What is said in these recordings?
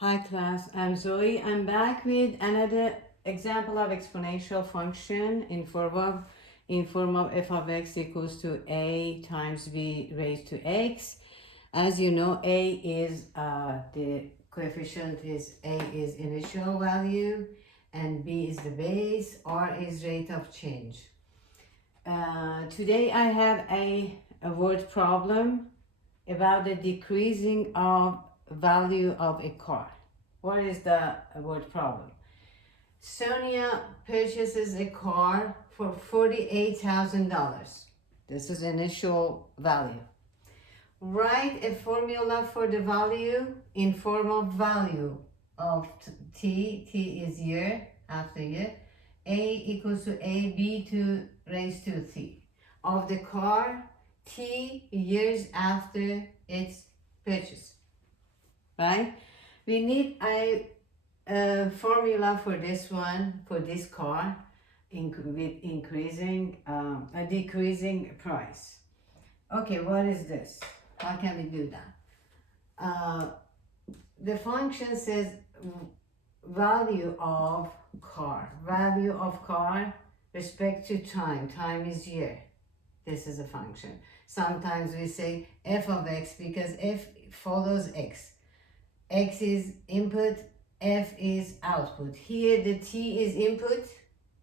Hi class, I'm Zoe. I'm back with another example of exponential function in form of f of x equals to a times b raised to x. As you know, a is the coefficient is a is initial value and b is the base, r is rate of change. Today I have a word problem about the decreasing of value of a car. What is the word problem? Sonia purchases a car for $48,000. This is initial value. Write a formula for the value in form of value of t is year after year, a equals to a, b to raised to t of the car t years after its purchase, right? We need a formula for this one, for this car, with increasing, a decreasing price. Okay, what is this? How can we do that? The function says value of car respect to time is year. This is a function. Sometimes we say f of x because f follows x. X is input, f is output. Here the t is input,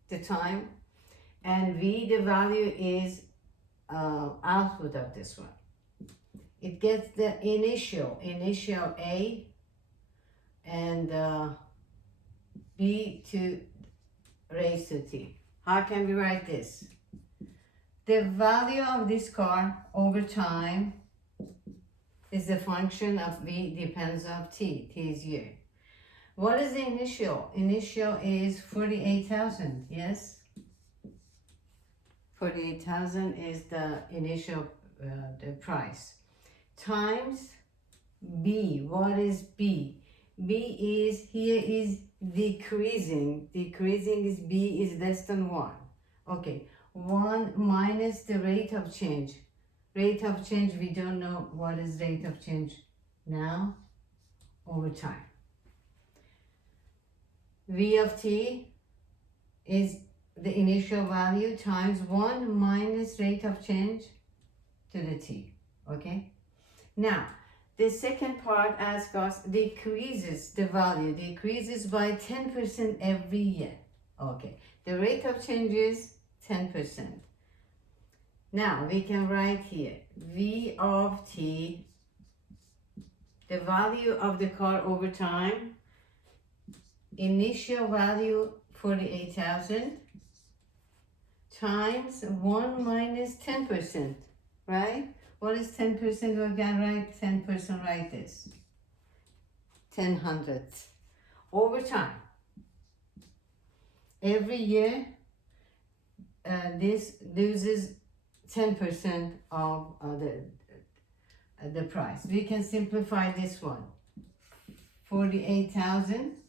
the time, and v, the value, is output of this one. It gets the initial a and b to raised to t. How can we write this? The value of this car over time is the function of v depends on t is year. What is the initial? Initial is 48,000, yes? 48,000 is the initial, the price. Times b. What is b? B is, here is decreasing. Decreasing is b is less than 1. Okay, 1 minus the rate of change. Rate of change, we don't know what is rate of change now, over time. V of t is the initial value times 1 minus rate of change to the t, okay? Now, the second part asks us decreases the value, decreases by 10% every year, okay? The rate of change is 10%. Now, we can write here, V of t, the value of the car over time, initial value 48,000 times 1 minus 10%, right? What is 10%? We can write 10% like this. 10 hundredths. Over time. Every year, this loses 10% of the price. We can simplify this one. 48,000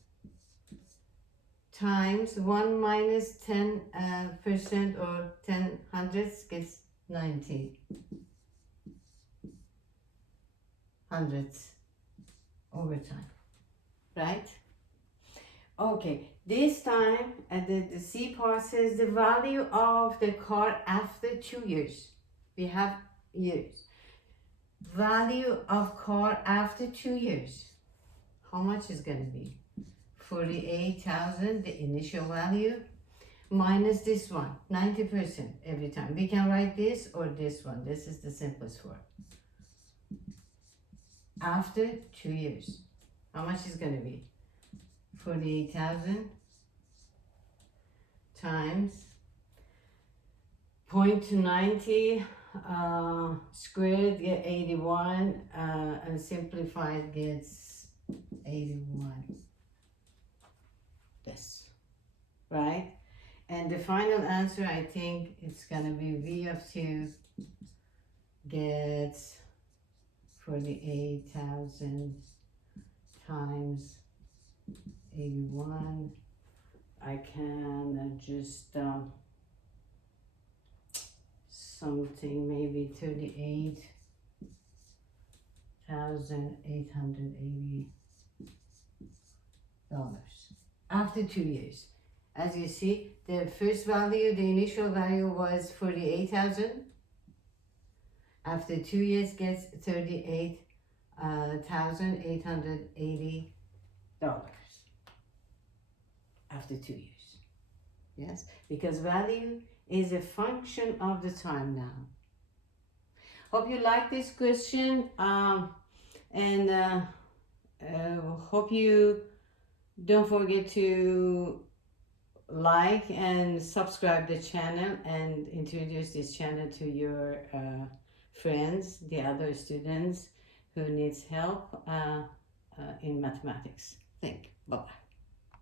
times 1 minus 10% or 10 hundredths gets 90 hundredths over time, right? Okay, this time the C part says the value of the car after 2 years. We have years. Value of car after 2 years. How much is going to be? 48,000, the initial value, minus this one, 90% every time. We can write this or this one. This is the simplest form. After 2 years, how much is going to be? 48,000 times 0.90 squared get 81 and simplified gets 81. This, right? And the final answer, I think it's gonna be V of 2 gets 48,000 times 81. I can just something, maybe 38,880 after 2 years. As you see, the first value, the initial value was 48,000. After 2 years, gets $38,880 after 2 years. Yes, because value is a function of the time now. Hope you like this question, and hope you don't forget to like and subscribe the channel and introduce this channel to your friends, the other students who needs help in mathematics. Thank you. Bye-bye.